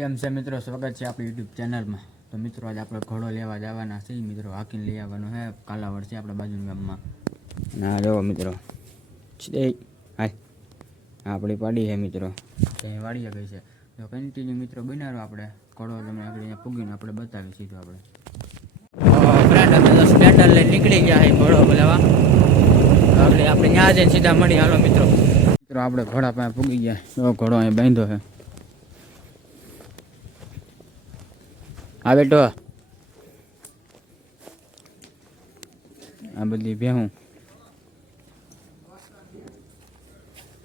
કેમ છે મિત્રો, સ્વાગત છે આપણી યુટ્યુબ ચેનલમાં। તો મિત્રો આજે આપણે ઘોડો લેવા જવાના છીએ મિત્રો, હાકીને લઈ આવવાનો છે કાલાવડ છે આપણા બાજુના ગામમાં। ના જો મિત્રો હાય આપણી પાડી છે મિત્રો, ત્યાં વાડીએ ગઈ છે। તો કન્ટિન્યુ મિત્રો બનાવો આપણે ઘોડો તમે આગળ અહીંયા પૂગીને આપણે બતાવી સીધું આપણે ફ્રેન્ડ અમે તો સ્પ્લેન્ડર લઈને નીકળી ગયા છે ઘોડો બોલાવા। આગળ આપણે ત્યાં જઈને સીધા મળી હાલો મિત્રો। મિત્રો આપણે ઘોડા પાસે પૂગી ગયા, તો ઘોડો અહીં બાંધ્યો છે। આ બેટો આ બધી ભેહું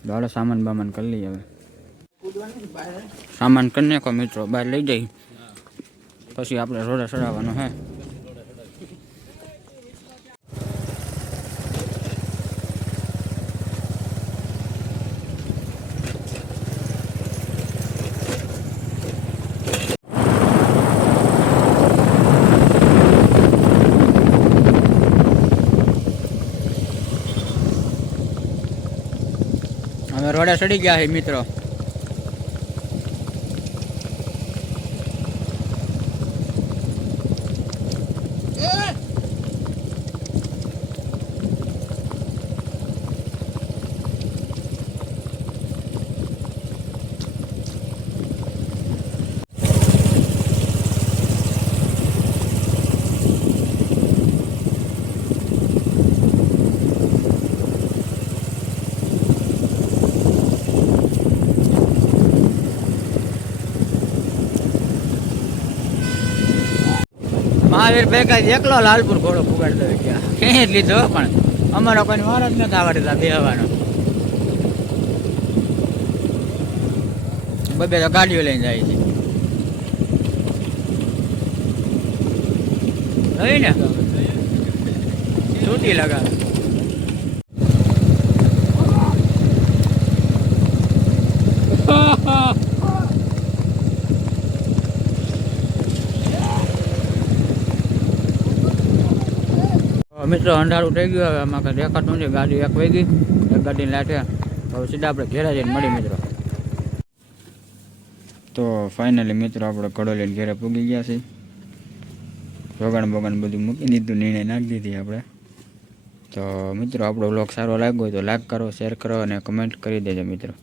દોડો સામાન બામાન કરી લઈએ। હવે સામાન કરી નાખો મિત્રો, બહાર લઈ જઈ પછી આપણે રોડે ચડાવવાનો હે। અમે રોડે ચડી ગયા છે મિત્રો। મહાવીર ભાઈ એકલો લાલપુર ઘોડો પુગાડી દે ગયા, ક્યાંય જ લીધો પણ અમારો કોઈ વાર જ નથી આવડતા બેહવાનો। બબે તો ગાડીઓ લઈને જાય છે ને છૂટી લગાવે। મિત્રો અંધારું થઈ ગયું, હવે આમાં કંઈ દેખાતું નથી। ગાડી એક વહી ગઈ, એક ગાડીને લાઠે હવે સીધા આપણે ઘેરા જઈને મળી મિત્રો। તો ફાઇનલી મિત્રો આપણે ઘોડો લઈને ઘેરે પૂગી ગયા છીએ। ભોગણ બોગણ બધું મૂકી દીધું, નિર્ણય નાખી દીધી આપણે। તો મિત્રો આપણો વ્લોગ સારો લાગ્યો હોય તો લાઈક કરો, શેર કરો અને કમેન્ટ કરી દેજો મિત્રો।